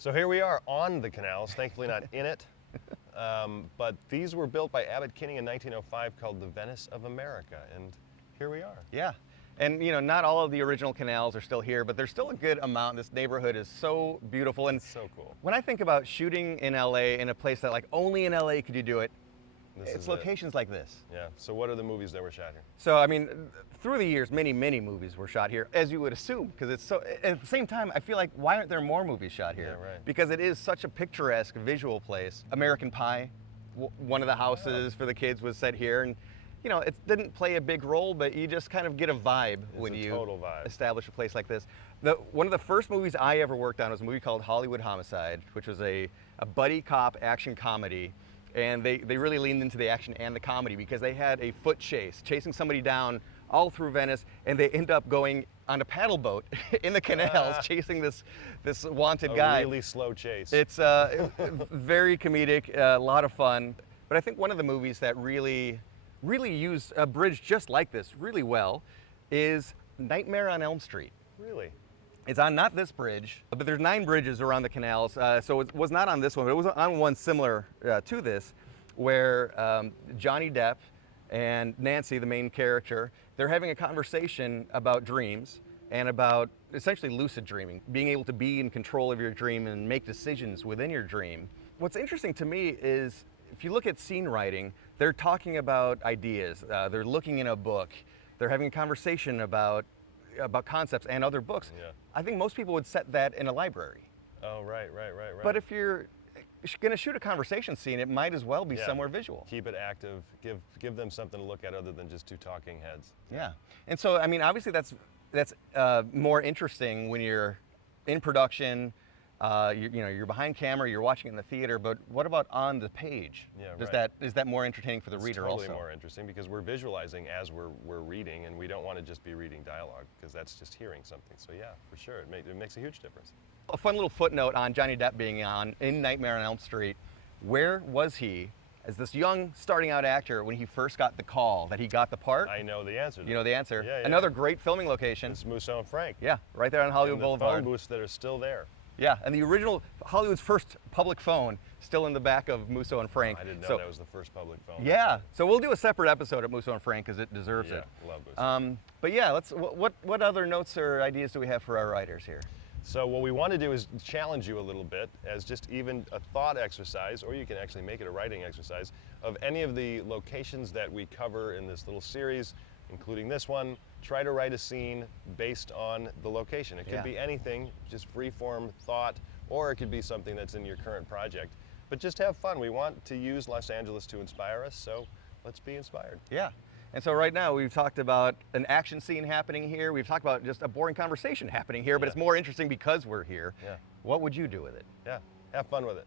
So here we are on the canals, thankfully not in it. But these were built by Abbott Kinney in 1905 called the Venice of America, and here we are. Yeah. And you know, not all of the original canals are still here, but there's still a good amount. This neighborhood is so beautiful. And It's so cool. when I think about shooting in LA in a place that like only in LA could you do it, This it's is locations like this. Yeah, so what are the movies that were shot here? So, I mean, through the years, many movies were shot here, as you would assume, because it's so, at the same time, I feel like, why aren't there more movies shot here? Yeah, right. Because it is such a picturesque visual place. American Pie, one of the houses for the kids was set here, and you know, it didn't play a big role, but you just kind of get a vibe when you total vibe. establish a place like this. One of the first movies I ever worked on was a movie called Hollywood Homicide, which was a buddy cop action comedy. And they really leaned into the action and the comedy because they had a foot chase, chasing somebody down all through Venice, and they end up going on a paddle boat in the canals, chasing this wanted guy. A really slow chase. It's very comedic, a lot of fun. But I think one of the movies that really used a bridge just like this really well is Nightmare on Elm Street. Really? It's on not this bridge, but there's 9 bridges around the canals. So it was not on this one, but it was on one similar to this, where Johnny Depp and Nancy, the main character, they're having a conversation about dreams and about essentially lucid dreaming, being able to be in control of your dream and make decisions within your dream. What's interesting to me is if you look at scene writing, they're talking about ideas. They're looking in a book. They're having a conversation about concepts and other books. Yeah. I think most people would set that in a library. Oh, right. But if you're going to shoot a conversation scene, it might as well be Yeah. somewhere visual. Keep it active. Give them something to look at other than just 2 talking heads. Yeah. And so, I mean, obviously that's more interesting when you're in production. You're behind camera, you're watching it in the theater, but what about on the page? Yeah, Is that more entertaining for the reader totally also? more interesting because we're visualizing as we're reading, and we don't want to just be reading dialogue because that's just hearing something. So yeah, for sure, it makes a huge difference. A fun little footnote on Johnny Depp being in Nightmare on Elm Street. Where was he as this young starting out actor when he first got the call that he got the part? I know the answer. You know the answer. Yeah. Another great filming location. It's Musso and Frank. Yeah, right there on Hollywood And the Boulevard. phone booths that are still there. Yeah, and the original Hollywood's first public phone still in the back of Musso and Frank. I didn't know that was the first public phone. Yeah, so we'll do a separate episode of Musso and Frank because it deserves it. Yeah, love Musso. But yeah, what other notes or ideas do we have for our writers here? So what we want to do is challenge you a little bit as just even a thought exercise, or you can actually make it a writing exercise, of any of the locations that we cover in this little series, including this one. Try to write a scene based on the location. It could be anything, just free-form thought, or it could be something that's in your current project. But just have fun. We want to use Los Angeles to inspire us, so let's be inspired. Yeah. And so right now we've talked about an action scene happening here. We've talked about just a boring conversation happening here, but it's more interesting because we're here. Yeah. What would you do with it? Yeah, have fun with it.